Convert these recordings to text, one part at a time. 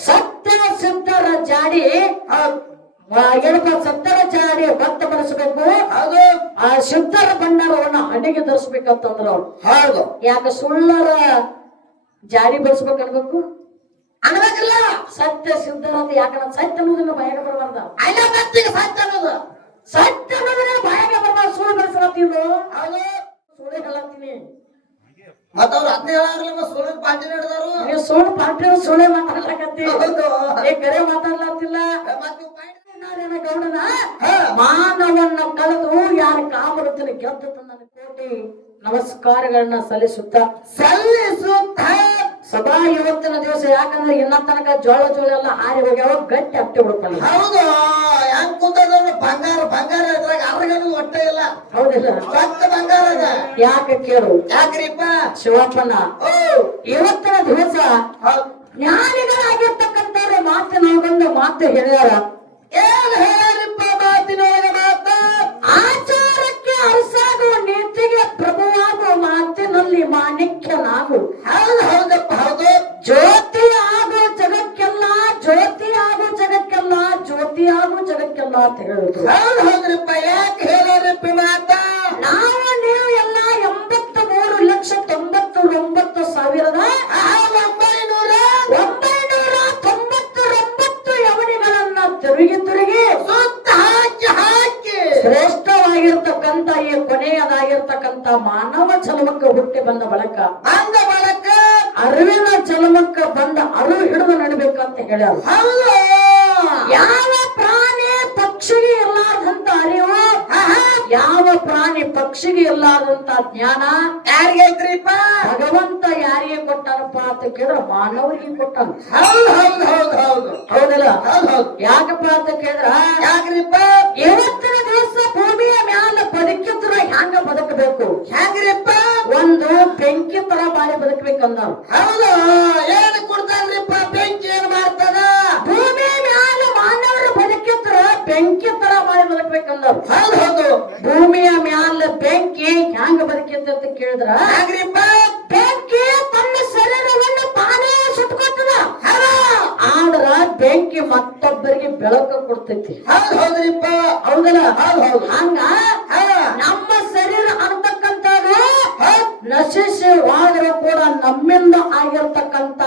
ಸತ್ಯ ಸಿದ್ಧರ ಜಾಡಿ ಆ, ಏನಪ್ಪ ಸತ್ಯರ ಜಾಡಿ ಭಕ್ತ ಬಳಸಬೇಕು ಹಾಗೂ ಆ ಸಿದ್ಧರ ಭಂಡಾರವನ್ನ ಹಣೆಗೆ ಧರಿಸ್ಬೇಕಂತಂದ್ರ ಅವ್ರು. ಹೌದು. ಯಾಕೆ ಸುಳ್ಳರ ಜಾಡಿ ಬಳಸ್ಬೇಕು ಅನ್ಬೇಕು? ಅನ್ಬೇಕಿಲ್ಲ. ಸತ್ಯ ಸಿದ್ಧರ ಅಂತ ಯಾಕಂದ್ರೆ ಸತ್ಯ ಅನ್ನೋದನ್ನ ಭಯಕ್ಕೆ ಬರಬಾರ್ದ. ಅಲ್ಲ ಸತ್ಯ ಅನ್ನೋದು? ಸತ್ಯ ಅನ್ನೋದನ್ನ ಭಯಕ್ಕೆ ಬರಬಾರ್ದು. ಸುಳ್ಳು ಬೆಳೆಸಲತ್ತೀನಿ ಹೌದು. ಸುಳ್ಳು ಹೇಳತ್ತೀನಿ ಮತ್ತ ಅವ್ರು ಹದಿನೇ ಹೇಳಾಗ್ಲಿಲ್ಲ ಸುಳ್ಳು ಪಾರ್ಟಿ ನಡೆದಾರು ನೀವು ಸುಳ್ಳು ಪಾರ್ಟಿ ಸುಳ್ಳೆ ಮಾತಾಡ್ಲಕತ್ತಿ. ಏ ಕರೆ ಮಾತಾಡ್ಲತ್ತಿಲ್ಲ. ಗೌಡನ. ಮಾನವನ್ನ ಕಳೆದು ಯಾರ ಕಾಮರುತ್ತಿನ ಗೆದ್ದು ನನ್ನ ಕೋಟಿ ನಮಸ್ಕಾರಗಳನ್ನ ಸಲ್ಲಿಸುತ್ತಾ. ಸಲ್ಲಿಸುತ್ತ ಸದಾ ಇವತ್ತಿನ ದಿವಸ ಯಾಕಂದ್ರೆ ಇನ್ನ ತನಕ ಜೋಳ ಜೋಳ ಎಲ್ಲ ಹಾರಿ ಹೋಗ್ಯಾವ ಗಟ್ಟಿ ಹತ್ತಿ ಬಿಡ್ತಾನೆ ಹೌದು ಹೆಂಗ್ ಕೂತದ ಬಂಗಾರ ಬಂಗಾರ ಅದ್ರಾಗ ಅರ್ಗನೂ ಹೊಟ್ಟೆ ಇಲ್ಲ. ಹೌದಿಲ್ಲ. ಸತ್ತ ಬಂಗಾರ ಅದ. ಯಾಕೆ ಕೇಳು? ಯಾಕ್ರಿಪ್ಪ? ಶಿವಪ್ಪನ. ಓ ಇವತ್ತಿನ ದಿವಸ ಜ್ಞಾನಿಗಳಾಗಿರ್ತಕ್ಕಂಥವ್ರ ಮಾತಿನೊಳಗೊಂದು ಮಾತು ಹೇಳ್ಯಾರ. ಏನ್ ಹೇಳ್ಯಾರಿಪ್ಪ ಮಾತಿನೊಳಗೆ ಮಾತ? ಆಚಾರಕ್ಕೆ ಅರಸಾಗುವ ನೀತಿಗೆ ಪ್ರಭುವಾಗುವ ಮಾತಿನಲ್ಲಿ ಮಾಣಿಕ್ಯನಾಗು. ಹೌದು. ಜನ್ಮಕ್ಕೆ ಬಂದ ಅರು ಹಿಡಿದು ನಡಿಬೇಕಂತ ಹೇಳ್ಯಾರ. ಹೌದು. ಯಾವ ಪ್ರಾಣಿ ಪಕ್ಷಿಗೆ ಇರ್ಲಾರ್ದಂತ ಅರಿವು? ಯಾವ ಪ್ರಾಣಿ ಪಕ್ಷಿಗೆ ಇರ್ಲಾರ್ದಂತ ಜ್ಞಾನ? ಯಾರಿಗೈತ್ರಿಪ್ಪ ಭಗವಂತ ಯಾರಿಗೆ ಕೊಟ್ಟನಪ್ಪ ಅಂತ ಕೇಳಿದ್ರೆ ಮಾನವರಿಗೆ ಕೊಟ್ಟಾನ. ಹೌದು ಹೌದು ಹೌದು ಹೌದು. ಹೌದಲ್ಲ? ಹೌದು ಹೌದು. ಯಾಕಪ್ಪ ಅಂತ ಕೇಳಿದ್ರ? ಯಾಕ್ರಿಪ್ಪ? ಇವತ್ತಿನ ದಿವಸ ಭೂಮಿಯ ಮ್ಯಾಲ ಬದುಕಿದ್ರ ಹ್ಯಾಂಗ ಬದುಕಬೇಕು? ಹೆಂಗ್ರಿಪ್ಪ ಒಂದು ಬೆಂಕಿ ತರ ಬಾಳಿ ಬದುಕಬೇಕಂದ ಹೌದು ಏನು ಕೊಡ್ತಾರ್ರಿಪ್ಪ ಬೆಂಕಿ ಏನ್ ಮಾಡ್ತದ? ಭೂಮಿ ಮ್ಯಾಲ ಮಾನವರು ಬದುಕಿದ್ರ ಬೆಂಕಿ ತರ ಬಾಳಿ ಬದುಕಬೇಕಂದ ಹೌದು ಹೌದು. ಭೂಮಿಯ ಮ್ಯಾಲ ಬೆಂಕಿ ಹ್ಯಾಂಗ ಬದುಕಿತ್ತು ಅಂತ ಕೇಳಿದ್ರ? ಹಾಗ್ರಿಪ್ಪ ಬೆಂಕಿ ತನ್ನ ಶರೀರವನ್ನು ತಾನೇ ಸುಟ್ಕೊತದ. ಆದ್ರ ಬೆಂಕಿ ಮತ್ತೊಬ್ಬರಿಗೆ ಬೆಳಕು ಕೊಡ್ತೈತಿ. ಹೌದು ಹೌದ್ರಿಪ್ಪ. ಹೌದಲ್ಲ? ಹೌದು ಹೌದು. ಹಂಗ ನಮ್ಮ ಹೋದ್ರು ಕೂಡ ನಮ್ಮಿಂದ ಆಗಿರ್ತಕ್ಕಂತ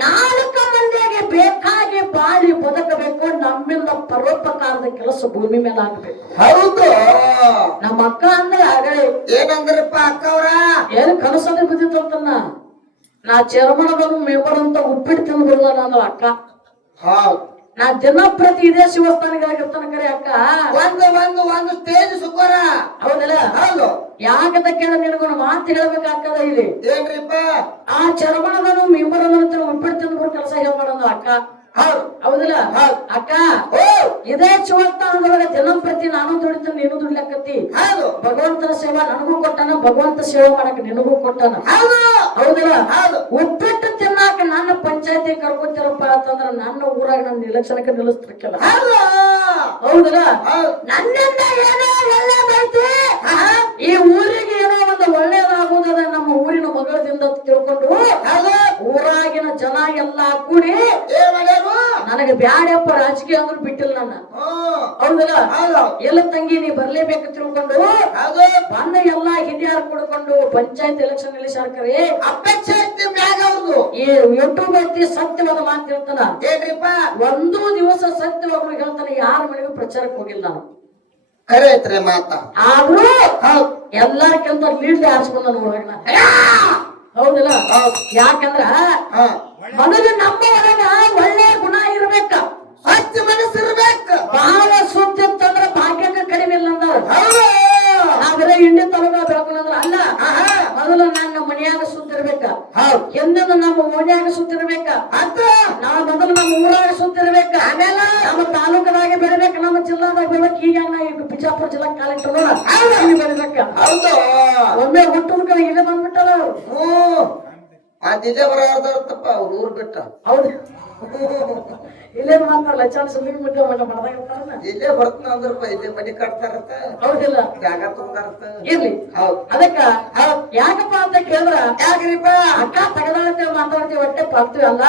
ನಾಲ್ಕು ಮಂದಿಗೆ ಬೇಕಾಗಿ ಬಾಳಿ ಬದುಕಬೇಕು ನಮ್ಮಿಂದ ಪರೋಪಕಾರದ ಕೆಲಸ ಭೂಮಿ ಮೇಲೆ ಆಗ್ಬೇಕು ಹೌದು. ನಮ್ಮ ಅಕ್ಕ ಅಂದ್ರೆ ಆಗಲೇ. ಏನಂದ್ರಪ್ಪ ಅಕ್ಕವ್ರ? ಏನು ಕನಸದ ಬಿದ್ದಿತ್ತಂತನ್ನ ನಾ ಚರ್ಮಣದನು ಮೇಪರಂತ ಅಂತ ಉಪ್ಪಿಟ್ಟು ತಿಂದು ನಾನು ಅಂದ್ರೆ ಅಕ್ಕ. ಹೌದು. ನಾ ದಿನ ಪ್ರತಿ ಇದೇ ಶಿವಸ್ಥಾನಗಳಾಗಿರ್ತಾನ ಕರೆ ಅಕ್ಕ. ಒಂದು ಒಂದು ಒಂದು ಸ್ಟೇಜ್ ಸುಖರ ಹೌದಲ್ಲ? ಹೌದು. ಯಾಕಂತ ಕೇಳ ನಿನಗೊಂದು ಮಾತು ಹೇಳ್ಬೇಕಾಗ್ತದ ಇಲ್ಲಿ. ಏನ್ರಿಪ್ಪ ಆ ಚರ್ಮಣದನು ಮೆಂಬರ್ ಅಂತ ಉಪ್ಪಿಟ್ಟು ತಿಂದು ಬರೋ ಕೆಲಸ ಹೇಳ್ಬಾರ್ದು ಅಕ್ಕ. ಹೌದು. ಹೌದಲ್ಲ? ಹೌದು. ಅಕ್ಕ ಇದೇ ಶಿವಸ್ಥಾನದೊಳಗೆ ದಿನ ಪ್ರತಿ ನಾನು ದುಡಿತೀನಿ ನೀನು ದುಡ್ಲಕ್ಕತ್ತಿ. ಹೌದು. ಭಗವಂತನ ಸೇವಾ ನನಗೂ ಕೊಟ್ಟಾನ ಭಗವಂತ ಸೇವೆ ಮಾಡಕ್ ನಿನಗೂ ಕೊಟ್ಟಾನ. ಹೌದು. ಹೌದಲ್ಲ? ಹೌದು. ಉಪ್ಪಿಟ್ಟು ಇಲೆಕ್ಷನ್ಗೆ ನಿಲ್ಲಿಸ್ತಿರ್ಕಿಲ್ಲ ಹೌದು. ಹೌದಲ್ಲ? ಹೌದು. ನನ್ನಿಂದ ಏನೋ ಒಳ್ಳೇದೈತಿ ಈ ಊರಿಗೆ ಏನೋ ಒಂದು ಒಳ್ಳೇದಾಗುವುದ ನಮ್ಮ ಊರಿನ ಮಗಳದಿಂದ ತಿಳ್ಕೊಂಡು ಊರಾಗಿನ ಜನ ಎಲ್ಲಾ ಕೂಡಿ ನನಗೆ ಬ್ಯಾಡಪ್ಪ ರಾಜಕೀಯ ಅಂದ್ರೆ ಬಿಟ್ಟಿಲ್ಲ ನನ್ನ. ಹೌದಲ್ಲ? ಹೌದು. ಎಲ್ಲ ತಂಗಿ ನೀ ಬರ್ಲೇಬೇಕು ತಿಳ್ಕೊಂಡು ಬಂದ ಎಲ್ಲಾ ಹಿರಿಯರು ಕೊಡ್ಕೊಂಡು ಪಂಚಾಯತ್ ಎಲೆಕ್ಷನ್ನಲ್ಲಿ ಕರೆ. ಅಪೇಕ್ಷೆ ಮ್ಯಾಗ ಅವ್ರದು. ಈ ಯೂಟ್ಯೂಬ್ ಐತಿ ಸತ್ಯವಾದ ಮಾತು ಹೇಳ್ತಾನ. ಏನ್ರಿಪ್ಪ? ಒಂದು ದಿವಸ ಸತ್ಯವಾಗ್ಲು ಹೇಳ್ತಾನೆ ಯಾರ ಮನೆಗೂ ಪ್ರಚಾರಕ್ಕೆ ಹೋಗಿಲ್ಲ ನಾನು. ಕರೆ ಐತ್ರಿ ಮಾತ. ಆದ್ರೂ ಎಲ್ಲಾರ್ಕಿಂತ ಲೀಡ್ ಆರಿಸ್ಕೊಂಡ ನೋಡೋಣ ಹೌದಿಲ್ಲ? ಹೌದು ಯಾಕಂದ್ರ ಮೊದಲು ನಮ್ಮ ಒಳಗ ಒಳ್ಳೆ ಗುಣ ಇರ್ಬೇಕ. ಹತ್ತು ಮನಸ್ಸಿರ್ಬೇಕು. ಬಹಳ ಸ್ವಚ್ಛ ಇತ್ತಂದ್ರ ಭಾಗ್ಯಕ್ಕೆ ಕಡಿಮೆ ಇಲ್ಲ ಅಂದಾರ ಇಂಡಿ ತಲಗ ಬೆಳ್ಕೊಂಡ್ರ ಅಲ್ಲ. ಮೊದಲು ನನ್ನ ಮನ್ಯಾಗ ಸುತ್ತಿರ್ಬೇಕ. ಹಿಂದಿನ ನಮ್ಮ ಓಣ್ಯಾಗ ಸುತ್ತಿರ್ಬೇಕ. ಅಂತ ನಾವು ಮೊದಲು ನಮ್ಮ ಊರಾಗ ಸುತ್ತಿರ್ಬೇಕ. ಆಮೇಲೆ? ನಮ್ಮ ತಾಲೂಕದಾಗ ಬೆಳಿಬೇಕ ನಮ್ಮ ಜಿಲ್ಲಾದಾಗ ಬೆಳಿಬೇಕು. ಈಗ ನಾ ಈಗ ಬಿಜಾಪುರ ಜಿಲ್ಲಾ ಕಾಲಿಟ್ಟು ಇಲ್ಲಿ ಬೆಳಿಬೇಕ. ಹೌದು. ಒಮ್ಮೆ ಹುಟ್ಟದ ಕಡೆ ಇಲ್ಲಿ ಬಂದ್ಬಿಟ್ಟಾರ ಅವ್ರು. ಹ್ಮ್ ಆ ದಿಲ್ಲೇ ಬರೋದಪ್ಪ ಅವ್ರ ಊರ್ ಬಿಟ್ಟ. ಹೌದು. ಇಲ್ಲೇ ಮಾತಾಡ ಲಚಾಣ ಸುಮ್ಮನೆ ಬಿಟ್ಟು ಅವನ್ನ ಮಾಡ್ದಾಗ ಇಲ್ಲೇ ಬರ್ತಾನ ಅಂದ್ರಪ್ಪ ಇಲ್ಲೇ ಮನಿ ಕಟ್ತಾರತ್ತ. ಹೌದಿಲ್ಲ. ಜಾಗ ತಗೊಂಡಾರತ್ತ. ಇರ್ಲಿ. ಹೌದು. ಅದಕ್ಕ ಯಾಕಪ್ಪ ಅಂತ ಕೇಳಿದ್ರ? ಯಾಕ್ರಿಪ್ಪ? ಅಕ್ಕ ತಗದಾಳ್ತೇವೆ ಮಾತಾಡ್ತೀವಿ ಹೊಟ್ಟೆ ಬರ್ತೀವಿ ಅಲ್ಲ?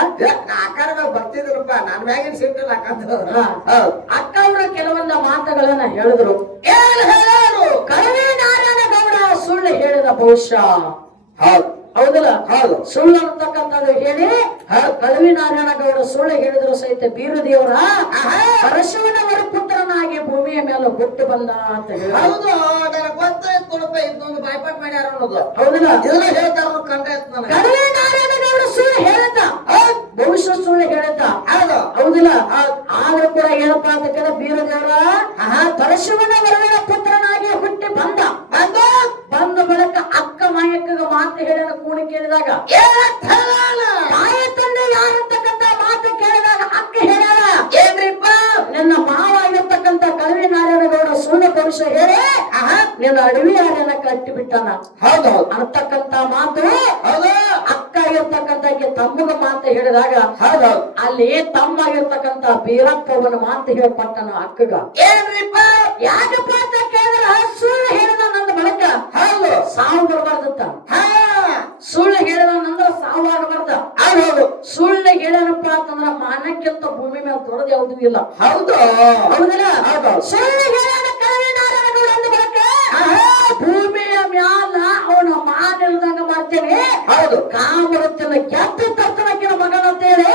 ಮ್ಯಾಗ ಬರ್ತಿದ್ರಪ್ಪ. ನನ್ ಮ್ಯಾಗಿನ ಸಿಟ್ಟಿಲ್ಲ. ಹೌದ್. ಅಕ್ಕ ಅವರು ಕೆಲವೊಂದ ಮಾತುಗಳನ್ನ ಹೇಳಿದ್ರು. ಏನ್ ಹೇಳೋರು? ಕಳವೆ ನಾರಾಯಣ ಗೌಡ ಸುಳ್ಳು ಹೇಳಿದ ಬಹುಶಃ ಹೌದ್. ಹೌದಲ್ಲ? ಹೌದು. ಸುಳ್ಳು ಅಂತಕ್ಕಂಥದ್ದು ಹೇಳಿ ಕಳವಿ ನಾರಾಯಣ ಗೌಡ ಸುಳ್ಳು ಹೇಳಿದ್ರು ಸಹಿತ ಬೀರು ದೇವರ ಪರಶುವನ ಪುತ್ರನಾಗಿ ಭೂಮಿಯ ಮೇಲೆ ಹುಟ್ಟು ಬಂದ ಅಂತ ಹೇಳಿ. ಹೌದು ಗೊತ್ತಾಯ್ತು ಇದೊಂದು ಬಾಯ್ಪಾಟ್ ಮಾಡ್ಯಾರ ಅನ್ನೋದು. ಹೌದಲ್ಲ? ಇದನ್ನ ಹೇಳ್ತಾರ ನನಗೆ. ಕಳವೆ ನಾರಾಯಣ ಗೌಡ ಸುಳ್ಳು ಹೇಳಿದ್ದ ಭವಿಷ್ಯ ಸುಳ್ಳು ಹೌದು. ಹೌದಿಲ್ಲ? ಆದ್ರೂ ಕೂಡ ಏನಪ್ಪಾ ಅಂತ ಕೇಳಿದ್ರೆ ಬೀರ ದೇವರ ಪರಶುವನ ವರವಿನ ಪುತ್ರನಾಗಿ ಹುಟ್ಟಿ ಬಂದ. ಬಂದು ಮಾತು ಹೇಳಿದ ಕೂಡಿ ಕೇಳಿದಾಗ ಏನಂತ ಹೇಳೋಣ? ತಾಯಿ ತಂದೆ ಯಾರಂತಕ್ಕಂತ ಮಾತು ಕೇಳಿದಾಗ ಅಕ್ಕ ಹೇಳ್ಯಾಳ ಏನ್ರಿಪ್ಪ ನಿನ್ನ ಮಾವ ಆಗಿರ್ತಕ್ಕಂತ ಕಳವಿ ನಾರಾಯಣಗೌಡ ಸುಳ್ಳು ಪುರುಷ ಹೇಳಿ. ನಿನ್ನ ಅಡವಿ ಯಾರನ್ನ ಕಟ್ಟಿ ಬಿಟ್ಟಾನ ಹೌದು. ಅಂತಕ್ಕಂತ ಮಾತು ಹೌದು. ಅಕ್ಕ ಆಗಿರ್ತಕ್ಕಂತ ತಮ್ಮನ ತಮ್ಮಗ ಮಾತು ಹೇಳಿದಾಗ ಹೌದು. ಅಲ್ಲಿ ತಮ್ಮ ಆಗಿರ್ತಕ್ಕಂತ ಬೀರಪ್ಪವನ ಮಾತು ಹೇಳ್ಪಟ್ಟನ ಅಕ್ಕಗ. ಏನ್ರಿಪ್ಪ? ಯಾಕಪ್ಪ ಅಂತ ಕೇಳಿದ್ರ ಸುಳ್ಳು ಹೌದು. ಸಾವು ಬರಬಾರ್ದತ್ತ. ಹಾ. ಸುಳ್ಳು ಹೇಳಿದಂದ್ರ ಸಾವು ಆಗಬಾರ್ದ. ಹೌದು ಹೌದು. ಸುಳ್ಳು ಹೇಳಪ್ಪ ಅಂತಂದ್ರ ಮಾನಕ್ಕಿಂತ ಭೂಮಿ ಮೇಲೆ ದೊಡ್ಡದು ಯಾವ್ದು ಇಲ್ಲ. ಹೌದು. ಹೌದಿಲ್ಲ? ಹೌದು. ಸುಳ್ಳು ನಾರಾಯಣಗೌಡ ಭೂಮಿಯ ಮ್ಯಾಲ ಅವನ ಮಾನ ಇಲ್ದಂಗ ಮಾಡ್ತೇನೆ. ಹೌದು. ಕಾಮರತ್ತಿನ ಗೆದ್ದು ತರ್ತನಕ್ಕಿನ ಮಗನಂತೇಳಿ.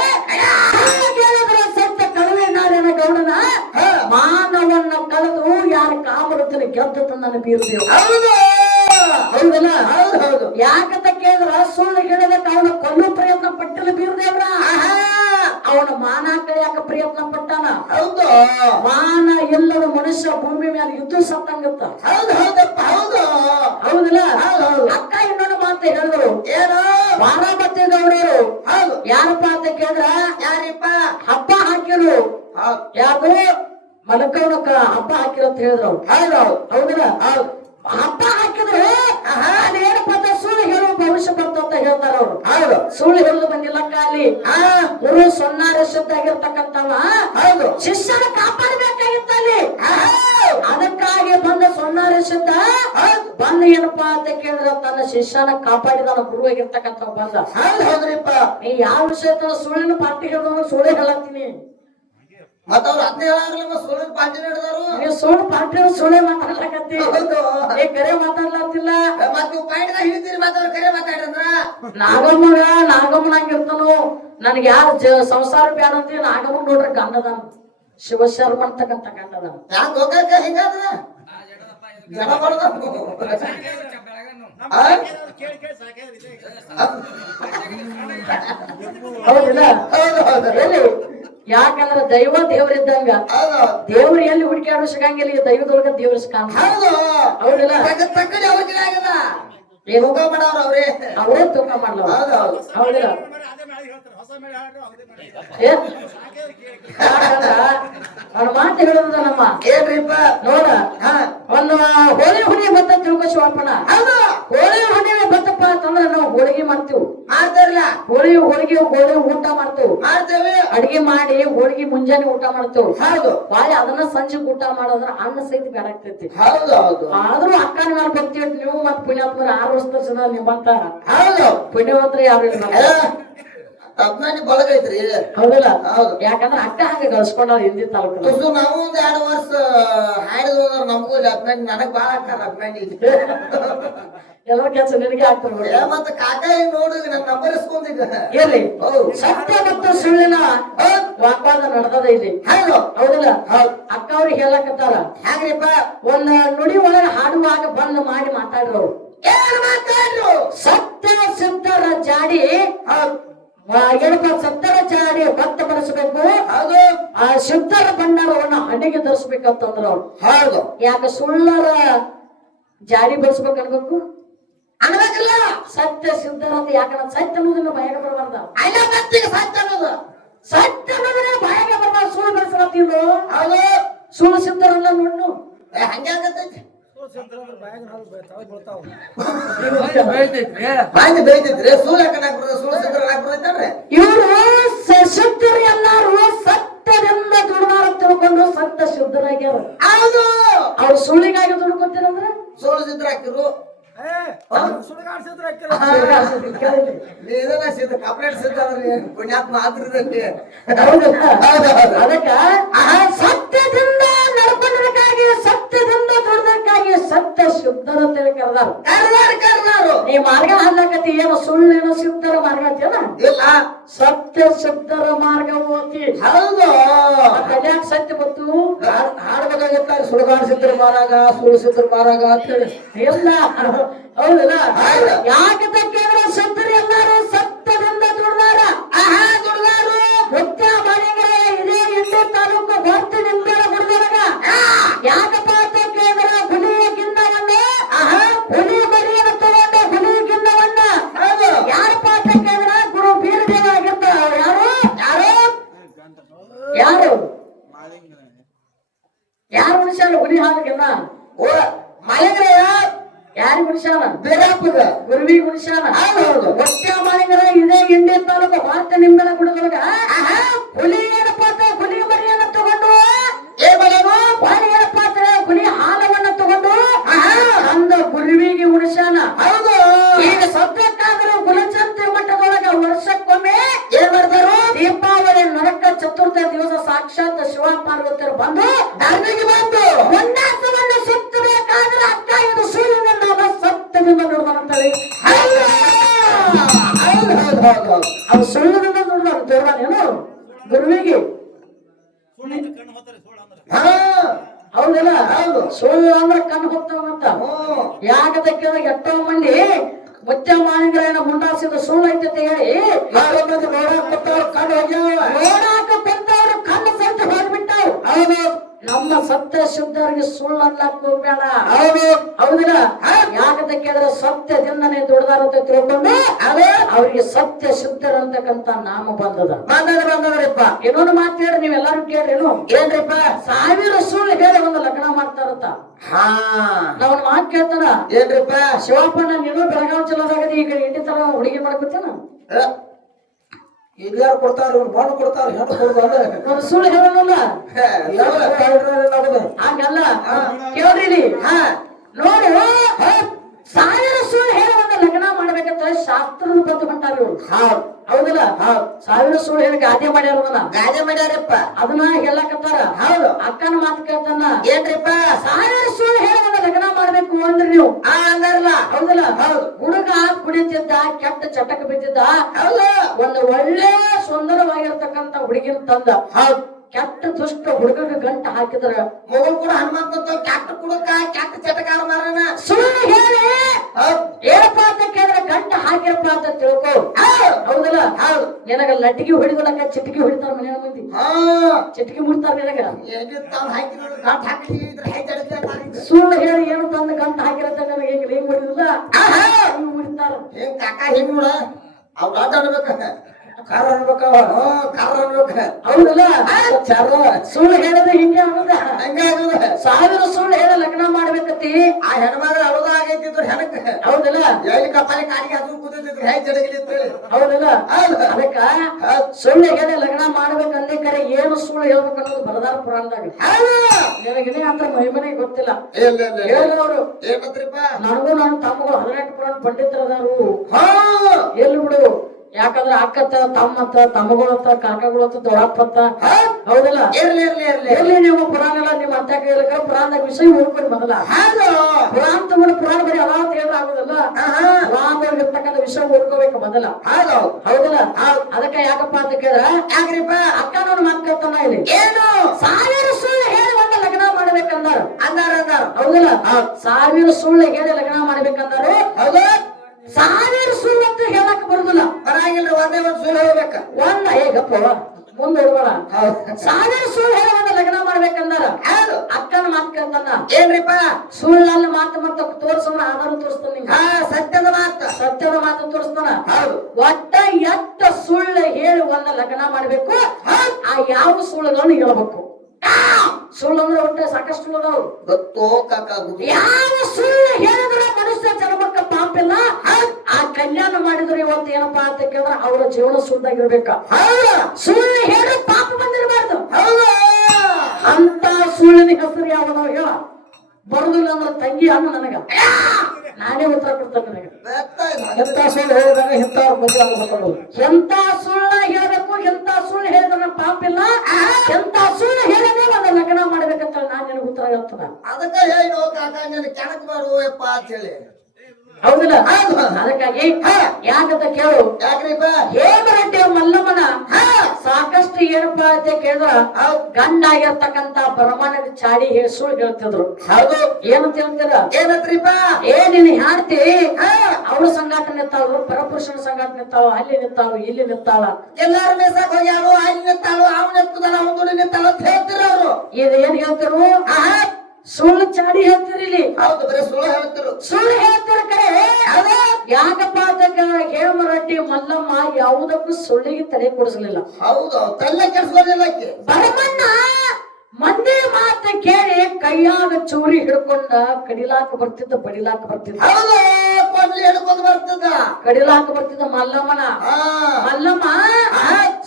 ಹೇಳಿ ಗೌಡನ. ಮಾನವನ್ನ ಕಳೆದು ಯಾರ ಕಾಮರತ್ತಿನ ಕೆತ್ತ ತಂದನ ಬೀರ್ತೇವೆ ಹೌದು. ಹೌದಲ್ಲ? ಹೌದು ಹೌದು. ಯಾಕಂತ ಕೇಳಿದ್ರ ಸುಳ್ಳು ಹೇಳಿದಕ್ಕೆ ಅವನ ಕೊಲ್ಲು ಪ್ರಯತ್ನ ಪಟ್ಟಿಲ್ಲ ಬೀರದೇವ್ರ. ಆಹಾ. ಅವನ ಮಾನ ಕಳಿಯಾಕ ಪ್ರಯತ್ನ ಪಟ್ಟಾನ. ಹೌದು. ಮಾನ ಇಲ್ಲದ ಮನುಷ್ಯ ಭೂಮಿ ಮೇಲೆ ಯುದ್ಧ ಸತ್ತಂಗತ್ತ. ಹೌದು ಹೌದಪ್ಪ ಹೌದು. ಹೌದಲ್ಲ? ಹೌದು. ಅಕ್ಕ ಇನ್ನೊಂದು ಮಾತು ಹೇಳಿದ್ರು. ಏನು? ಬಾರಾಮತಿ ಗೌಡರು ಹೌದು. ಯಾರಪ್ಪ ಅಂತ ಕೇಳಿದ್ರ? ಯಾರಿಪ್ಪ? ಹಬ್ಬ ಹಾಕಿರು. ಯಾರು ಮಲಕವನಕ್ಕ ಹಬ್ಬ ಹಾಕಿರಂತ ಹೇಳಿದ್ರು. ಹೌದು ಹೌದು. ಹೌದಲ್ಲ? ಹೌದು. ಹಬ್ಬ ಹಾಕಿದ್ರು ಅದೇನಪ್ಪ ಅಂತ ಸುಳ್ಳು ಹೇಳುವ ಭವಿಷ್ಯ ಬರ್ತಂತ ಹೇಳ್ತಾರ ಅವ್ರು. ಹೌದು. ಸುಳ್ಳು ಹೇಳುದು ಬಂದಿಲ್ಲ ಅಲ್ಲಿ. ಆ ಗುರು ಸೊನ್ನಾರ ಶುದ್ಧ ಆಗಿರ್ತಕ್ಕಂಥವ ಹೌದು. ಶಿಷ್ಯನ ಕಾಪಾಡಬೇಕಾಗಿತ್ತ ಅಲ್ಲಿ. ಅದಕ್ಕಾಗಿ ಬಂದ ಸೊನ್ನಾರ ಶುದ್ಧ ಬಂದ ಏನಪ್ಪಾ ಅಂತ ಕೇಳಿದ್ರೆ ತನ್ನ ಶಿಷ್ಯನ ಕಾಪಾಡಿದಾನ ಗುರು ಆಗಿರ್ತಕ್ಕಂಥ ಬಂದ. ಹೌದು ಹೌದ್ರಿಪ್ಪ. ನೀ ಯಾವ ವಿಷಯ ಸುಳ್ಳಿನ ಪಾರ್ಟಿ ಹೇಳಿದ್ರು ಸುಳ್ಳು ಹೇಳತ್ತೀನಿ. ಮತ್ತ ಅವ್ರು ಹದಿನೈದು ಹೇಳಾಗ್ಲಮ್ಮ ಸುಳ್ಳು ಪಾರ್ಟಿ ನಡೆದಾರು ನೀವು ಸುಳ್ಳು ಪಾರ್ಟಿ ಸುಳ್ಳೆ ಮಾತಾಡ್ಲಕತ್ತಿ. ಹೌದು. ಏ ಕರೆ ಮಾತಾಡ್ಲತ್ತಿಲ್ಲ ಮತ್ ನೀವು ಪಾಯಿಂಟ್ ಹಿಡಿತೀರಿ ಮತ್ತ ಅವ್ರ ಕರೆ ಮಾತಾಡಿದ್ರ? ನಾಗಮ್ಮಗ ನಾಗಮ್ಮನಾಗಿರ್ತಾನು ನನ್ಗೆ ಯಾರು ಸಂಸಾರ ಬ್ಯಾಡ ಅಂತ ನಾಗಮ್ಮ ನೋಡ್ರಿ ಗಂಡದನ. ಶಿವಶರ್ಮ ಅಂತಕ್ಕಂತ ಗಂಡದನ. ಹ್ಯಾಂಗ ಹೋಗಕ್ಕ ಹಿಂಗಾದ್ರ ಜನ? ಹೌದಿಲ್ಲ? ಹೌದು ಹೌದು. ಎಲ್ಲಿ? ಯಾಕಂದ್ರ ದೈವ ದೇವರಿದ್ದಂಗ ದೇವ್ರ ದೇವ್ರು ಎಲ್ಲಿ ಹುಡುಕಾಡೋ ಸಿಗಂಗಿಲ್ಲ ಈ ದೈವದೊಳಗ ದೇವ್ರ ಸಿಗಂಗ ಹೌದು. ಹೌದಿಲ್ಲ? ಅವ್ರಿಗೆ ಆಗದ. ಏನು? ಊಟ ಮಾಡವ್ರ ಅವ್ರಿ. ಅವರೇ ತೂಕ ಮಾಡ್ಲವ ಹೌದು ಹೌದು. ಹೌದಿಲ್ಲ? ಮಾತು ಹೇಳುದ ನಮ್ಮ. ಏನ್ರಿಪ್ಪ ನೋಡ ಹಾ ಒಂದು ಹೋಳಿ ಹುಣಿ ಬತ್ತ ತಿಳ್ಕೊ ಶಿವಪ್ಪನ. ಹೌದು. ಹೋಳಿ ಹುಣ್ಣಿಮೆ ಬತ್ತಪ್ಪ ಅಂತಂದ್ರ ನಾವು ಹೋಳಿಗೆ ಮಾಡ್ತೀವಿ. ಮಾಡ್ತಾರಲ್ಲ ಹೋಳಿ ಹೋಳಿಗೆ ಹೋಳಿ ಊಟ ಮಾಡ್ತೇವೆ. ಮಾಡ್ತೇವೆ. ಅಡಿಗೆ ಮಾಡಿ ಹೋಳಿಗೆ ಮುಂಜಾನೆ ಊಟ ಮಾಡ್ತೇವೆ. ಹೌದು. ಬಾಳೆ ಅದನ್ನ ಸಂಜೆ ಊಟ ಮಾಡೋದ್ರ ಅನ್ನ ಸಹಿತ ಬೇಡಾಗ್ತೈತಿ ಹೌದು ಹೌದು. ಆದ್ರೂ ಅಕ್ಕನ ಮೇಲೆ ಬರ್ತೀವಿ ನೀವು ಮತ್ತೆ ಪುಣ್ಯಾತ್ಮರ ಆರು ವರ್ಷದ ಜನ ನಿಮ್ಮಂತ ಹೌದು. ಪುಣ್ಯವಂತರ ಯಾರು ಇಲ್ಲ ಅಭಿಮಾನಿ ಬಳಗೈತ್ರಿ. ಹೌದಲ್ಲ? ಹೌದು. ಯಾಕಂದ್ರ ಅಕ್ಕ ಹಂಗ ಗಳಿಸ್ಕೊಂಡಾರ ಹಿಂದಿ ತಾಲೂಕು ತುಸು ನಾವು ಒಂದ್ ಎರಡು ವರ್ಷ ಹಾಡಿದ್ವು ಅಂದ್ರೆ ನಮಗೂ ಇಲ್ಲಿ. ಅಭಿಮಾನಿ ನನಗ್ ಬಾಳ ಆಗ್ತಾರ ಅಭಿಮಾನಿ ಎಲ್ಲರ ಕೆಲಸ ನಿನಗೆ ಆಗ್ತಾರೆ ಮತ್ತ ಕಾಕ ನೋಡು ನನ್ನ ನಂಬರ್ ಇಸ್ಕೊಂಡಿದ್ದ ಏನ್ರಿ ಸತ್ಯ ಮತ್ತು ಸುಳ್ಳಿನ. ವಾಗ್ವಾದ ನಡೆದದ ಇಲ್ಲಿ. ಹೌದು. ಹೌದಲ್ಲ? ಹೌದ್. ಅಕ್ಕ ಅವ್ರಿಗೆ ಹೇಳಕತ್ತಾರ. ಹ್ಯಾಂಗ್ರಿಪ್ಪ? ಒಂದ್ ನುಡಿ ಒಳಗ ಹಾಡುವಾಗ ಬಂದ್ ಮಾಡಿ ಮಾತಾಡ್ರು ಏನ್ ಮಾತಾಡ್ರು? ಸತ್ಯ ಸಿದ್ಧರ ಜಾಡಿ ಏನಪ್ಪ ಸತ್ಯರ ಜಾಡಿ ಭಕ್ತ ಬಳಸಬೇಕು ಅದು ಆ ಶುದ್ಧರ ಭಂಡಾರವನ್ನ ಹಣೆಗೆ ಧರಿಸ್ಬೇಕಂತಂದ್ರ ಅವ್ರು. ಹೌದು. ಯಾಕೆ ಸುಳ್ಳರ ಜಾಡಿ ಬಳಸ್ಬೇಕು ಅನ್ಬೇಕು? ಅನ್ಬೇಕಿಲ್ಲ. ಸತ್ಯ ಸಿದ್ಧರ ಅಂತ ಯಾಕಂದ್ರೆ ಸತ್ಯ ಅನ್ನೋದನ್ನ ಭಯಗ ಬರಬಾರ್ದ. ಅಲ್ಲ ಸತ್ಯ ಸತ್ಯ ಅನ್ನೋದು. ಸತ್ಯ ಅನ್ನೋದನ್ನ ಭಯಗ ಬರಬಾರ್ದು. ಸುಳ್ಳು ಬೆಳೆಸಲತ್ತೀವಿ ಹೌದು. ಸುಳ್ಳು ಸಿದ್ಧರಲ್ಲ ನೋಡ್ನು ಹಂಗೆ ಆಗತೈತಿ ಬಾಯಿ ಬೇಯ್ತೈತ್ರಿ ಸುಳ್ಳು ಹಾಕಣಕ್ ಬರ್ತದೆ ಸುಳ್ಳು ಸಿದ್ರ ಹಾಕ್ ಬರ್ತೈತಲ್ರಿ ಇವರು ಸಶಕ್ತರು ಎಲ್ಲಾರು ಸತ್ಯದಿಂದ ದುಡ್ದಾರ ತಿಳ್ಕೊಂಡು ಸತ್ಯ ಶುದ್ಧರಾಗ್ಯಾರ. ಹೌದು! ಅವ್ರು ಸುಳ್ಳಿಗಾಗಿ ದುಡ್ಕೊತೀರಂದ್ರ ಸುಳ್ಳು ಸಿದ್ರ ಹಾಕಿರು. ಇದನ್ನ ಸಿದ್ಧ ಪುಣ್ಯಾತ್ಮ ಆದ್ರದಲ್ಲಿ ಅದಕ್ಕ ಸತ್ಯ ಸತ್ಯರ ಮಾರ್ಗ ಹೋಗಿ. ಹೌದು. ಕಲ್ಯಾಣ ಸತ್ಯ ಬಂತು ಹಾಡ್ಬೇಕಾಗಿತ್ತ? ಸುಳ್ಗಾಡ್ ಸಿದ್ರ ಮಾರಾಗ ಸುಳ್ಳು ಸಿದ್ರ ಮಾರಾಗ ಅಂತೇಳಿ. ಎಲ್ಲ. ಹೌದಲ್ಲ? ಹೌದು. ಯಾಕೆ ತಕ್ಕಿದ್ರೆ ಶುದ್ಧರು ಎಲ್ಲಾರು ಸತ್ಯದಿಂದ ದುಡ್ದಾರ ಆಹಾ ದುಡ್ದಾರು ಮುತ್ಯ ಮನೆಗೆ ಇದೇ ಇಂಡಿ ತಾಲೂಕು ಭರ್ತಿ ನಿಂಬೆಳ ಗುಡ್ದೊಳಗ ಯಾಕಪ್ಪ ಅಂತ ಕೇಳಿದ್ರ ಹುಲಿಯ ಗಿನ್ನವನ್ನ ಹುಲಿ ಮರಿಯನ್ನು ತಗೊಂಡ ಹುಲಿ ಗಿನ್ನವನ್ನ ಹೌದು ಯಾರಪ್ಪ ಅಂತ ಕೇಳಿದ್ರ ಗುರು ಬೀರದೇವ ಆಗಿರ್ತಾರ ಅವ್ರು ಯಾರು ಯಾರು ಯಾರು ಯಾರು ಉಳಿಸ್ಯಾನ ಹುಲಿ ಹಾಲಿಗೆಲ್ಲ ಓ ಮಲಗ್ರೆಯ ಉಳಿಸ್ಯಾನ ಬೇರಪ್ಪಗ ಗುರುವಿ ಉಳಿಸ್ಯಾನ ಹೌದು ಇದೇ ಇಂಡಿ ತಾಲೂಕು ಭರ್ತಿ ನಿಂಬೆಳ ಗುಡ್ದೊಳಗ ಹುಲಿ ಏನಪ್ಪ ಹುಲಿ ಮರಿಯನ್ನು ತಗೊಂಡು ಏನ್ ಮಾಡೇನು ವಾಲಿ ಏನಪ್ಪ ಅಂತ ಹುಲಿ ಹಾಲವನ್ನ ತಗೊಂಡು ಅಂದ ಗುರುವಿಗೆ ಉಳಿಸ್ಯಾನ ಹೌದು. ಈಗ ಸದ್ಯಕ್ಕಾದರೂ ಗುಲಚಂತಿ ಮಠದೊಳಗ ವರ್ಷಕ್ಕೊಮ್ಮೆ ಏನ್ ದೀಪಾವಳಿ ನರಕ ಚತುರ್ಥ ದಿವಸ ಸಾಕ್ಷಾತ್ ಶಿವ ಪಾರ್ವತಿಯರು ಬಂದು ಧರ್ಮಿಗೆ ಬಂದು. ಉಲ್ಲಾಸವನ್ನು ಸುತ್ತಬೇಕಾದ್ರೆ ಅಕ್ಕ ಇದು ಸೂರ್ಯನಿಂದ ಅಲ್ಲ ಹೌದು! ಹೌದು ಅವ್ರು ಸುಳ್ಳದಿಂದ ನೋಡ್ದಾರ ದೇವರಾನೇನು ಗುರುವಿಗೆ. ಹಾ ಹೌದಿಲ್ಲ? ಹೌದು. ಸುಳ್ಳು ಅಂದ್ರೆ ಕಣ್ಣು ಹೋಗ್ತಾವಂತ ಹ್ಮ್. ಯಾಕದಕ್ಕೆ ಎಷ್ಟೋ ಮಂದಿ ಮುಚ್ಚ ಮಾನಿಗಳೇನ ಮುಂಡಾಸಿದ ಸುಳ್ಳು ಐತೆ ಹೇಳಿ ನೋಡಾಕ ಕಣ್ಣು ಹೋಗ್ಯಾವ. ನೋಡಾಕ ಬಂದವರು ಕಣ್ಣು ಸಹಿತ ಹೋಗ್ಬಿಟ್ಟಾವ್. ಹೌದು. ನಮ್ಮ ಸತ್ಯ ಶುದ್ಧರಿಗೆ ಸುಳ್ಳು ಅನ್ಲಕ್ ಹೋಗ್ಬೇಡ. ಹೌದು. ಹೌದಿಲ್ಲ? ಯಾಕಂತ ಕೇಳಿದ್ರೆ ಸತ್ಯದಿಂದನೇ ದೊಡ್ಡದಾರಂತ ತಿಳ್ಕೊಂಡು ಅದೇ. ಅವರಿಗೆ ಸತ್ಯ ಶುದ್ಧರಂತಕ್ಕಂತ ನಾಮ ಬಂದದ. ಬಂದದ ಬಂದದ್ರಿಪ್ಪ. ಇನ್ನೊಂದು ಮಾತು ಹೇಳ್ರಿ ನೀವೆಲ್ಲಾರು ಕೇಳ್ರೇನು? ಏನ್ರಿಪ್ಪ? ಸಾವಿರ ಸುಳ್ಳು ಹೇಳಿ ಒಂದು ಲಗ್ನ ಮಾಡ್ತಾರಂತ ಹಾ. ನಾವ್ ಮಾತು ಕೇಳ್ತಾನ ಏನ್ರಿಪ್ಪ? ಶಿವಪ್ಪನ ನೀನು ಬೆಳಗಾವಿ ಜಿಲ್ಲಾದಾಗ ಈಗ ಹಿಂಡಿ ತರ ಹುಡುಗಿ ಮಾಡ್ಕೊತೇನ ಇದ್ಯಾರು ಕೊಡ್ತಾರ ಇವ್ರು ಮಣ್ಣು ಕೊಡ್ತಾರ ಹೆಣ್ಣು ಕೊಡ್ತಾರ ಒಂದು ಸುಳ್ಳು ಹೇಳೋಲ್ಲ ಹೌದು ಹಂಗಲ್ಲ? ಕೇಳ್ರಿ ನೋಡಿ ಸಾವಿರ ಸುಳ್ಳು ಹೇಳಿ ಒಂದು ಲಗ್ನ ಮಾಡ್ಬೇಕಂತ ಶಾಸ್ತ್ರದ ಬಂದು ಹೊಂಟಾರ. ಇವ್ರು ಹೌದು. ಹೌದಲ್ಲ? ಸಾವಿರ ಸುಳ್ಳು ಹೇಳಿ ಗಾದೆ ಮಾಡ್ಯಾರ ಗಾದೆ ಮಾಡ್ಯಾರಪ್ಪ. ಅದನ್ನ ಹೇಳಕತ್ತಾರ ಹೌದು. ಅಕ್ಕನ ಮಾತು ಕೇಳ್ತಾನ? ಏನ್ರಿಪ್ಪ? ಸಾವಿರ ಸುಳ್ಳು ಹೇಳಿ ಲಗ್ನ ಮಾಡ್ಬೇಕು ಅಂದ್ರಿ ನೀವು. ಆ ಹೌದಲ್ಲ, ಹೌದು. ಹುಡುಗ ಕುಡಿತಿದ್ದ ಕೆಟ್ಟ ಚಟಕ ಬಿದ್ದಿದ್ದ, ಹೌದು. ಒಂದು ಒಳ್ಳೆ ಸುಂದರವಾಗಿರ್ತಕ್ಕಂತ ಹುಡುಗಿನ ತಂದ. ಹೌದು. ಕೆಟ್ಟ ದುಷ್ಟ ಹುಡುಗನ ಗಂಟ ಹಾಕಿದ್ರ ಮಗು ಕೂಡ ಹನುಮಂತ ಕೆಟ್ಟ ಕುಡುಕ ಕೆಟ್ಟ ಚಟಕಾರ ಮಾರನ. ಸುಳ್ಳು ಹೇಳಿ. ಏನಪ್ಪ ಅಂತ ಕೇಳಿದ್ರೆ ಗಂಟ ಹಾಕಿರಪ್ಪ ಅಂತ ತಿಳ್ಕೊ. ಹೌದು. ಹೌದಲ್ಲ? ಹೌದು. ನಿನಗ ಲಟ್ಟಿಗೆ ಹೊಡಿದಲಕ್ಕ ಚಿಟಿಕೆ ಹೊಡಿತಾರ ಮನೆಯ ಮಂದಿ. ಚಿಟಿಕೆ ಮುಡ್ತಾರ ನಿನಗ? ಸುಳ್ಳು ಹೇಳಿ ಏನು ತಂದ ಗಂಟ ಹಾಕಿರತ್ತ ನನಗೆ ಹೆಂಗ್ ಹಿಂಗ್ ಹೊಡಿದಿಲ್ಲ. ಹಿಂಗ್ ಹೊಡಿತಾರ ಹೆಂಗ್ ಕಾಕ ಹೆಂಗ್ ಅವ್ರ ಆಟ ಆಡ್ಬೇಕ ಕಾರ ಅನ್ಬೇಕವ ಹ್ಮ್ ಕಾರ ಅನ್ಬೇಕ ಹೌದಲ್ಲ? ಚಾರ ಸುಳ್ಳು ಹೇಳಿದ್ರೆ ಹಿಂಗೆ ಅನ್ನೋದ ಹಂಗಾಗುದ ಸಾವಿರ ಸುಳ್ಳು ಹೇಳ ಲಗ್ನ ಮಾಡ್ಬೇಕತಿ ಆ ಹೆಣ್ಮಗ ಅಳುದ ಆಗೈತಿದ್ರು ಹೆಣಕ್. ಹೌದಲ್ಲ? ಎಲ್ಲಿ ಕಪ್ಪಲಿ ಕಾಡಿಗೆ ಅದು ಕೂತಿದ್ರು ಹೆಜ್ಜೆ ಜಡಗಿಲಿ ಹೌದಲ್ಲ? ಹೌದು. ಅದಕ್ಕ. ಸುಳ್ಳು ಹೇಳಿ ಲಗ್ನ ಮಾಡ್ಬೇಕಂದ್ರೆ ಕರೆ ಏನು ಸುಳ್ಳು ಹೇಳ್ಬೇಕು ಅನ್ನೋದು ಬರದಾರ ಪುರಾಣದಾಗ. ನಿನಗಿನೇ ಅಂತ ಮಹಿಮನೆ ಗೊತ್ತಿಲ್ಲ. ಹೇಳಿದವರು. ನನಗೂ ನನ್ನ ತಮ್ಮಗಳು ಹದಿನೆಂಟು ಪುರಾಣ ಪಂಡಿತರದಾರು ಹಾ ಎಲ್ಲಿ ಬಿಡು? ಯಾಕಂದ್ರೆ ಅಕ್ಕತ್ತ ತಮ್ಮತ್ತ ತಮ್ಮಗಳತ್ತ ಕಾಕಗಳತ್ತ ದೊಡ್ಡಪ್ಪತ್ತ ಹೌದಲ್ಲ? ಇರ್ಲಿ ಇರ್ಲಿ ಇರ್ಲಿ. ಇರ್ಲಿ ನೀವು ಪುರಾಣ ಎಲ್ಲ ನಿಮ್ಮ ಅಂತ ಕೇಳಕ ಪುರಾಣದಾಗ ವಿಷಯ ಹೋಗ್ಬೇಡಿ ಬಂದಲ್ಲ ಪುರಾಣ ತಗೊಂಡು ಪುರಾಣ ಬರೀ ಅಲಾ ಹೇಳಿದ್ರೆ ಆಗುದಿಲ್ಲ? ಆಹಾ. ಪುರಾಣದಾಗ ಇರ್ತಕ್ಕಂಥ ವಿಷಯ ಓದ್ಕೋಬೇಕು ಮೊದಲ. ಹೌದು. ಹೌದಲ್ಲ? ಅದಕ್ಕೆ ಯಾಕಪ್ಪ ಅಂತ ಕೇಳಿದ್ರ ಯಾಕ್ರಿಪ್ಪ? ಅಕ್ಕ ನೋಡ್ ಮಾತಾಡ್ತಾನ ಇಲ್ಲಿ. ಏನು? ಸಾವಿರ ಸುಳ್ಳು ಹೇಳಿ ಒಂದು ಲಗ್ನ ಮಾಡ್ಬೇಕಂದಾರ. ಅಂದಾರ ಅಂದಾರ. ಹೌದಲ್ಲ? ಸಾವಿರ ಸುಳ್ಳು ಹೇಳಿ ಲಗ್ನ ಮಾಡ್ಬೇಕಂದಾರು. ಹೌದು. ಸಾವಿರ ಸುಳ್ಳು ಅಂತ ಹೇಳಕ್ ಬರುದಿಲ್ಲ. ಪರವಾಗಿಲ್ರಿ ಒಂದೇ ಒಂದ್ ಸುಳ್ಳು ಹೇಳ್ಬೇಕ. ಒಂದ ಹೇಗಪ್ಪ? ಮುಂದೆ ಹೋಗೋಣ ಹೌದು. ಸಾವಿರ ಸುಳ್ಳು ಹೇಳಿ ಒಂದು ಲಗ್ನ ಮಾಡ್ಬೇಕಂದಾರ? ಹೌದು. ಅಕ್ಕನ ಮಾತು ಕೇಳ್ತಾನ? ಏನ್ರಿಪ್ಪ? ಸುಳ್ಳಲ್ಲಿ ಮಾತು ಮತ್ತೆ ತೋರ್ಸೋಣ ಆಧಾರ ತೋರಿಸ್ತಾನ ನಿಂಗೆ. ಹಾ ಸತ್ಯದ ಮಾತು. ಸತ್ಯದ ಮಾತು ತೋರಿಸ್ತಾನ? ಹೌದು. ಒಟ್ಟ ಎಷ್ಟ ಸುಳ್ಳು ಹೇಳಿ ಒಂದ ಲಗ್ನ ಮಾಡ್ಬೇಕು ಆ ಯಾವ ಸುಳ್ಳುಗಳನ್ನು ಹೇಳ್ಬೇಕು? ಸುಳ್ಳು ಅಂದ್ರೆ ಒಟ್ಟ ಸಾಕಷ್ಟು ಅದಾವು. ಗೊತ್ತೋ ಕಾಕ ಯಾವ ಸುಳ್ಳು ಹೇಳಿದ್ರೆ ಮನುಷ್ಯ ಜನ್ಮಕ್ಕ ಪಾಪಿಲ್ಲ ಆ ಕಲ್ಯಾಣ ಮಾಡಿದ್ರು ಇವತ್ತು ಏನಪ್ಪಾ ಅಂತ ಕೇಳಿದ್ರೆ ಅವರ ಜೀವನ ಸುಳ್ಳಾಗಿರ್ಬೇಕ ಹೌದಾ ಸುಳ್ಳು ಹೇಳಿ ಪಾಪ ಬಂದಿರಬಾರ್ದು. ಅಂತ ಸುಳ್ಳಿನ ಹೆಸರು ಯಾವನೋ ಹೇಳ. ಬರುದಿಲ್ಲ ಅಂದ್ರೆ ತಂಗಿ ಅನ್ನ ನನಗ. ನಾನೇ ಉತ್ತರ ಕೊಡ್ತೇನೆ ನನಗೆ. ಎಂತ ಸುಳ್ಳು ಹೇಳಿದಾಗ ಮದುವೆ ಆಗ್ಬೇಕು ಎಂತ ಸುಳ್ಳು ಹೇಳಬೇಕು ಎಂತ ಸುಳ್ಳು ಹೇಳಿದ್ರೆ ಪಾಪಿಲ್ಲ ಎಂತ ಸುಳ್ಳು ಹೇಳಿದ್ರೆ ನನ್ನ ಲಗ್ನ ಮಾಡ್ಬೇಕಂತ ನಾನು ನಿನಗೆ ಉತ್ತರ ಹೇಳ್ತದ ಅದಕ್ಕೆ ಹೇಳಿ ಕಾಕ ನೀನು ಕೆಣಕ್ ಮಾಡು ಯಪ್ಪ ಅಂತ ಹೇಳಿ. ಹೌದಿಲ್ಲ? ಹೌದು. ಅದಕ್ಕಾಗಿ ಯಾಕಂತ ಕೇಳು? ಯಾಕ್ರಿಪ ಹೇಮರೆಡ್ಡಿ ಮಲ್ಲಮ್ಮನ ಸಾಕಷ್ಟು ಏನಪ್ಪಾ ಅಂತ ಕೇಳಿದ್ರ? ಗಂಡ ಆಗಿರ್ತಕ್ಕಂತ ಬ್ರಹ್ಮಾಂಡದ ಚಾಡಿ ಸುಳ್ಳು ಹೇಳ್ತಿದ್ರು. ಹೌದು. ಏನಂತ ಹೇಳ್ತೀರ? ಏನತ್ರಿಪ ಏ ನಿನ್ ಹಾಡ್ತಿ ಅವ್ರ ಸಂಗಾಟ ನಿಂತಾಳು ಪರಪುರುಷನ ಸಂಗಾಟ ನಿಂತಾಳು ಅಲ್ಲಿ ನಿಂತಾಳು ಇಲ್ಲಿ ನಿಂತಾಳ. ಎಲ್ಲಾರು ಮೇಸಕ್ ಹೋಗ್ಯಾಳು ಅಲ್ಲಿ ನಿಂತಾಳು ಅವ್ನ ಎತ್ತುದಲ್ಲ ಅವ್ನ ನಿಂತಾಳು ಅಂತ ಹೇಳ್ತಿರ ಅವರು ಇದು ಏನ್ ಹೇಳ್ತಿರು ಸುಳ್ಳು ಚಾಡಿ ಹೇಳ್ತೀರಿ ಇಲ್ಲಿ. ಹೌದು ಬರೀ ಸುಳ್ಳು ಹೇಳ್ತಿರು. ಸುಳ್ಳು ಹೇಳ್ತಿರ ಕಡೆ ಯಾಕಪ್ಪ ಹೇಮರೆಡ್ಡಿ ಮಲ್ಲಮ್ಮ ಯಾವುದಕ್ಕೂ ಸುಳ್ಳಿಗೆ ತಲೆ ಕೊಡಿಸಲಿಲ್ಲ. ಹೌದು ತಲೆ ಭರಮಣ್ಣ ಮಂದಿ ಮಾತ ಕೇಳಿ ಕೈಯಾಗ ಚೂರಿ ಹಿಡ್ಕೊಂಡ ಕಡಿಲಾಕ ಬರ್ತಿದ್ದ ಬಡಿಲಾಕ ಬರ್ತಿದ್ದ. ಹಿಡ್ಕೊಂಡು ಬರ್ತದ. ಕಡಿಲಾಕ ಬರ್ತಿದ್ದ ಮಲ್ಲಮ್ಮನ. ಮಲ್ಲಮ್ಮ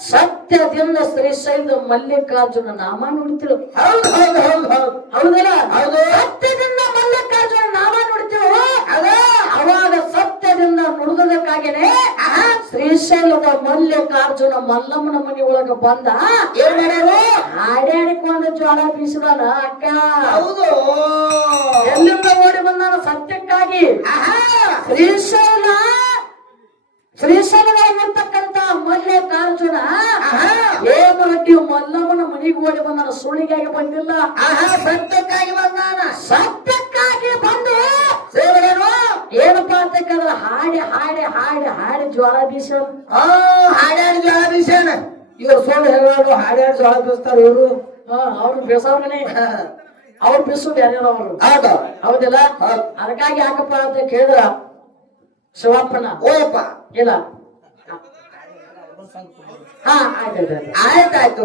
ಸತ್ಯದಿಂದ ಶ್ರೀಶೈಲ ಮಲ್ಲಿಕಾರ್ಜುನ ನಾಮ ನೋಡ್ತಿರು ಹೌದು ಹೌದು ಹೌದು ಹೌದು. ಹೌದಲ್ಲ? ಹೌದು. ಸತ್ಯದಿಂದ ಮಲ್ಲಿಕಾರ್ಜುನ ನಾಮ ನೋಡ್ತಿರು ಅದೇ. ಅವಾಗ ಸತ್ಯದಿಂದ ನುಡಿದಕ್ಕಾಗೇನೆ ಶ್ರೀಶೈಲದ ಮಲ್ಲಿಕಾರ್ಜುನ ಮಲ್ಲಮ್ಮನ ಮನೆ ಒಳಗ ಬಂದ. ಹಾಡ್ಯಾಡಿಕೊಂಡು ಜ್ವಾಳ ಬೀಸಿದಾನ ಅಕ್ಕ. ಹೌದು. ಎಲ್ಲಿಂದ ಓಡಿ ಬಂದಾನ ಸತ್ಯಕ್ಕಾಗಿ? ಆಹಾ. ಶ್ರೀಶೈಲ ಶ್ರೀಶೈಲವಾಗಿರ್ತಕ್ಕಂತ ಮಲ್ಲಿಕಾರ್ಜುನ ಹೇಮರೆಡ್ಡಿ ಮಲ್ಲವನ ಮನೆಗೆ ಓಡಿ ಬಂದಾನ ಸುಳಿಗಾಗಿ ಬಂದಿಲ್ಲ. ಸತ್ಯಕ್ಕಾಗಿ ಬಂದಾನ. ಸತ್ಯಕ್ಕಾಗಿ ಬಂದು ಏನಪ್ಪಾ ಅಂತ ಕೇಳಿದ್ರೆ ಹಾಡಿ ಹಾಡಿ ಹಾಡಿ ಹಾಡಿ ಜ್ವಾಳ ಬೀಸ ಆ ಹಾಡ್ಯಾಡಿ ಜ್ವಾಲ ಬೀಸ್ಯಾನ. ಇವ್ರು ಸುಳ್ಳು ಹೇಳೋರು ಹಾಡ್ಯಾಡ್ ಜ್ವಾಲ ಬೀಸ್ತಾರ ಇವರು. ಅವ್ರು ಬೀಸವ್ರನೇ ಅವ್ರು ಬಿಸು ಬೇರೆ ಅವರು? ಹೌದು. ಹೌದಿಲ್ಲ? ಹೌದು. ಅದಕ್ಕಾಗಿ ಯಾಕಪ್ಪ ಅಂತ ಕೇಳಿದ್ರ? ಶಿವಪ್ಪನ. ಓಯಪ್ಪ ಇಲ್ಲ. ಹಾ ಆಯ್ತು ಆಯ್ತು, ಆಯ್ತು. ಆಯ್ತಾಯ್ತು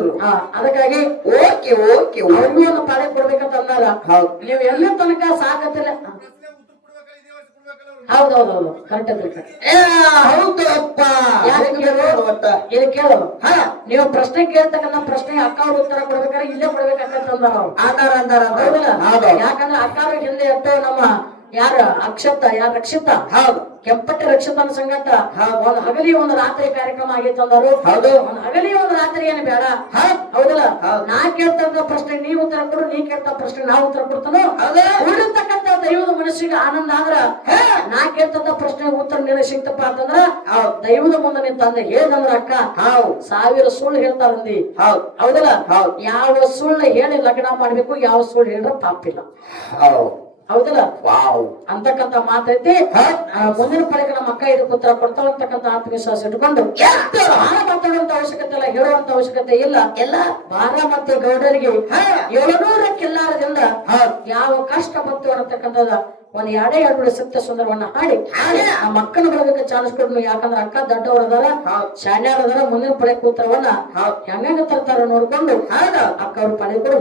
ಅದಕ್ಕಾಗಿ ಓಕೆ ಓಕೆ ಒಮ್ಮೆಯನ್ನು ಪಾಳೆ ಕೊಡ್ಬೇಕಂತ ಅಂದಾರ ಹೌದು. ನೀವು ಎಲ್ಲಿ ತನಕ ಸಾಕತ್ತಿಲ್ಲ. ಹೌದೌದೌದು ಕರೆಕ್ಟ್ ಅದ್ರಿ correct. ಏ, ಹೌದು ಅಪ್ಪ. ಯಾಕೆ ಕೇಳು? ಹಾ. ನೀವು ಪ್ರಶ್ನೆ ಕೇಳ್ತಕ್ಕಂಥ ಪ್ರಶ್ನೆ ಅಕ್ಕ ಅವ್ರು ಉತ್ತರ ಕೊಡ್ಬೇಕಾದ್ರೆ ಇಲ್ಲೇ ಕೊಡ್ಬೇಕಂತ ಅಂದಾರ ಅಂದಾರ ಅಂದಾರ. ಯಾಕಂದ್ರೆ ಅಕ್ಕಾರ ಹಿಂದೆ ಎತ್ತ ನಮ್ಮ ಯಾರ ಅಕ್ಷತ ಯಾರ ರಕ್ಷಿತ? ಹೌದು ಕೆಂಪಟ್ಟ ರಕ್ಷತನ ಸಂಗತ? ಒಂದ್ ಹಗಲಿ ಒಂದು ರಾತ್ರಿ ಕಾರ್ಯಕ್ರಮ ಆಗೈತೆ ಅಂದರು. ಹೌದು. ಒಂದ್ ಹಗಲಿ ಒಂದು ರಾತ್ರಿ ಏನು ಬೇಡ? ಹೌದು. ಹೌದಲ್ಲ? ಹೌದು. ನಾ ಕೇಳ್ತಂತ ಪ್ರಶ್ನೆ ನೀ ಉತ್ತರ ಕೊಡು ನೀ ಕೇಳ್ತ ಪ್ರಶ್ನೆ ನಾ ಉತ್ತರ ಕೊಡ್ತಾನೋ? ಹೌದು. ಉಳಿರ್ತಕ್ಕಂಥ ದೈವದ ಮನಸ್ಸಿಗೆ ಆನಂದ ಆದ್ರ ನಾ ಕೇಳ್ತಂತ ಪ್ರಶ್ನೆ ಉತ್ತರ ನಿನಗೆ ಸಿಕ್ತಪ್ಪ ಅಂತಂದ್ರ ಹೌದು. ದೈವದ ಮುಂದೆ ನಿಂತ ಅಂದ ಹೇಳ್ದಂದ್ರ ಅಕ್ಕ ಹೌದು. ಸಾವಿರ ಸುಳ್ಳು ಹೇಳ್ತಾರಂದಿ ಹೌದು. ಹೌದಲ್ಲ? ಹೌದು. ಯಾವ ಸುಳ್ಳು ಹೇಳಿ ಲಗ್ನ ಮಾಡ್ಬೇಕು ಯಾವ ಸುಳ್ಳು ಹೇಳಿದ್ರೆ ತಪ್ಪಿಲ್ಲ ಹೌದು. ಹೌದಲ್ಲ? ವಾವ್. ಅಂತಕ್ಕಂತ ಮಾತೈತಿ. ಮುಂದಿನ ಪಡೆಗೆ ನಮ್ಮ ಅಕ್ಕ ಇದು ಪುತ್ರ ಕೊಡ್ತಾವ ಅಂತಕ್ಕಂತ ಆತ್ಮವಿಶ್ವಾಸ ಇಟ್ಕೊಂಡು ಭಾರ ಮಾತಾಡುವಂತ ಅವಶ್ಯಕತೆ ಇಲ್ಲ ಹೇಳುವಂತ ಅವಶ್ಯಕತೆ ಇಲ್ಲ. ಎಲ್ಲ? ಭಾರ ಮತ್ತೆ ಗೌಡರಿಗೆ ಏಳುನೂರ ಕಿಲ್ಲಾರದಿಂದ ಯಾವ ಕಷ್ಟ ಬಂತು ಅನ್ನತಕ್ಕಂಥದ ಒಂದ್ ಎರಡೇ ಎರಡು ಸತ್ಯ ಸುಂದರವನ್ನ ಹಾಡಿ. ಆ ಮಕ್ಕಳ ಬಳಗಕ್ಕೆ ಚಾನ್ಸ್ ಕೊಡ್ನು ಯಾಕಂದ್ರೆ ಅಕ್ಕ ದೊಡ್ಡವ್ರ ಅದಾರ ಶಾಣ್ಯಾರ ಅದಾರ ಮುಂದಿನ ಪಡೆ ಕೂತ್ರವನ್ನ ಹೆಂಗ ತರ್ತಾರ ನೋಡ್ಕೊಂಡು ಅಕ್ಕ ಅವ್ರ ಪಡೆ ಬಿಡ್ರಿ